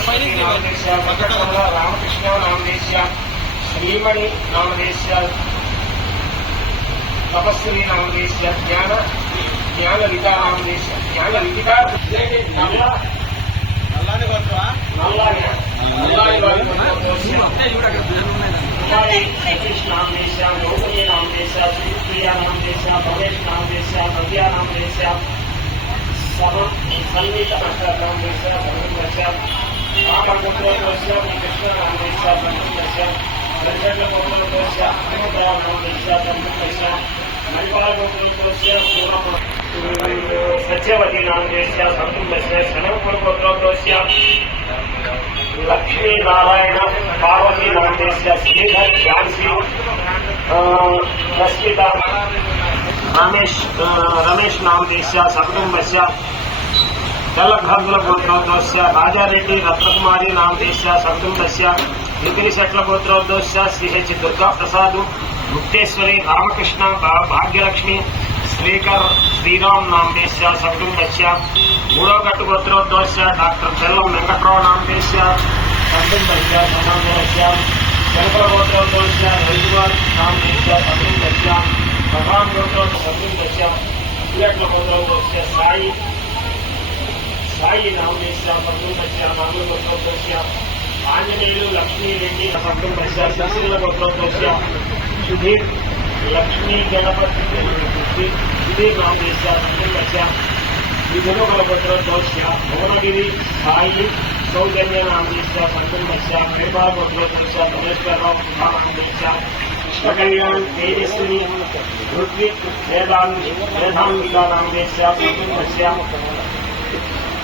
నామదేశ్య వెంకటరమణ రామకృష్ణ నామదేశ్య శ్రీమణి నామదేశ్య తపస్విని నామదేశ్య జ్ఞాన జ్ఞాన విదా నామదేశ్య జ్ఞాన విదిత నల్ల అలానే పడుతుందా నల్లాని నల్లాని వారి నామదేశ్య కుమారి సతీష్ నామదేశ్య గౌతమి నామదేశ్య శ్రీప్రియ నామదేశ్య భవేష్ నామదేశ్య నవ్య నామదేశ్య సమ సన్నిహిత నామదేశ్య సర్వదేశ్య రామపుత్రోదోశ్య కృష్ణ నామదేశ్య సర్వదేశ్య ప్రజల గోకులదోశ్య హనుమదయ నామదేశ్య సర్వదేశ్య మణిపాల గోకులదోశ్య పూర్ణ సత్యవతి నామదేశ్య సర్వదేశ్య శనవపుర గోకులదోశ్య లక్ష్మీ నారాయణ పార్వతీ నామదేశ్య శ్రీధర్ ఝాన్సీ ఆ, రశ్మిత రమేష్ ఆ, రమేష్ నామదేశ్య సకుటుంబస్య తెల్లభ్రంగుల గోత్రోద్భవస్య రాజారెడ్డి రత్నకుమారి నామదేశ్య సకుటుంబస్య నిఖిలిశెట్ల గోత్రోద్భవస్య శ్రీహెచ్ దుర్గా ప్రసాద్ ముక్తేశ్వరి రామకృష్ణ భా- భాగ్యలక్ష్మి శ్రీకర్ శ్రీరామ్ నామదేశ్య సకుటుంబస్య మూడో గట్టు గోత్రోద్భవస్య డాక్టర్ బెల్లం వెంకట్రావు నామదేశ్య సకుటుంబస్య సమాజస్య జనపల గోత్రోద్భవస్య రవికుమార్ నామదేశ్య సకుటుంబస్య భగవాన్ గోత్రోద్భవ సకుటుంబస్య ఇల్లట్ల గోత్రోద్భవస్య సాయి సాయి నామేశ్వర పండుగస్య మంగళ గోత్రోద్భవస్య ఆంజనేయులు లక్ష్మీరెడ్డి పండుగస్య శశిల గోత్రోద్భవస్య సుధీర్ లక్ష్మీ గణపతి సుధీర్ నామేశ్వర పండుగస్య విధుల గోత్రోద్భవస్య భువనగిరి సాయి సౌజన్య నామేశ్వర పండుగస్య కైబాల గోత్రోద్భవస్య పరమేశ్వరరావు నామేశ్వర కృష్ణ కళ్యాణ్ తేజస్విని ఋత్విక్ వేదాంతి వేదాంతిక నామేశ్వర పండుగస్య గంగోదర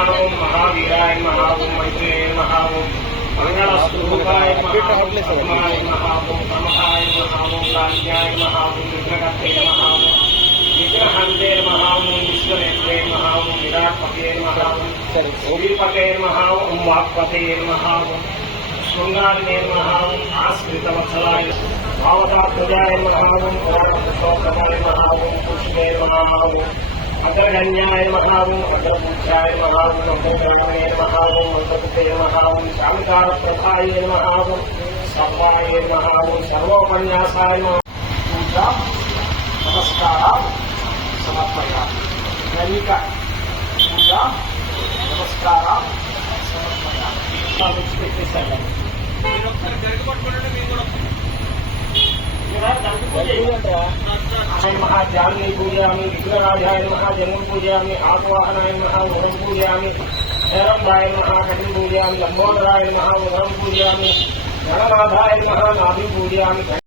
ओं महावीराय महा ओं मैत्रेय महा ओं मंगलस्वरूपाय महा ओं पद्माय महा ओं प्रमहाय महा ओं महा ओं विग्रहते महा ओं विग्रहंते विश्वनेत्रे महा विराटपते महा ओं गोपीपते वाक्पते महा ओं शृंगारिणे आश्रितवत्सलाय भावतात्मजाय महा पुष्पे महा అగ్రగణ్యాయ మహావం అగ్రపుత్రాయ మహావం అగ్రగణ్యాయ మహావం అగ్రపుత్రయ మహావం శాంకార ప్రభాయ మహావం సర్వాయ మహావం సర్వోపన్యాసాయ పూజ నమస్కార సమర్పయ దైనిక పూజ నమస్కార సమర్పయ మీరు ఒకసారి അഹം മഹാജാമ്യം പൂജയാമി വിഘ്നരാജായ മഹാജന്മം പൂജയാമി ആത്മവാഹനായ മഹാമുഖം പൂജയാമി ശരണായ മഹാകഠിൻ പൂജയാമി ലംബോദരായ മഹാമുഖം പൂജയാമി ഗണനാഥായ മഹാനാഭി പൂജയാമി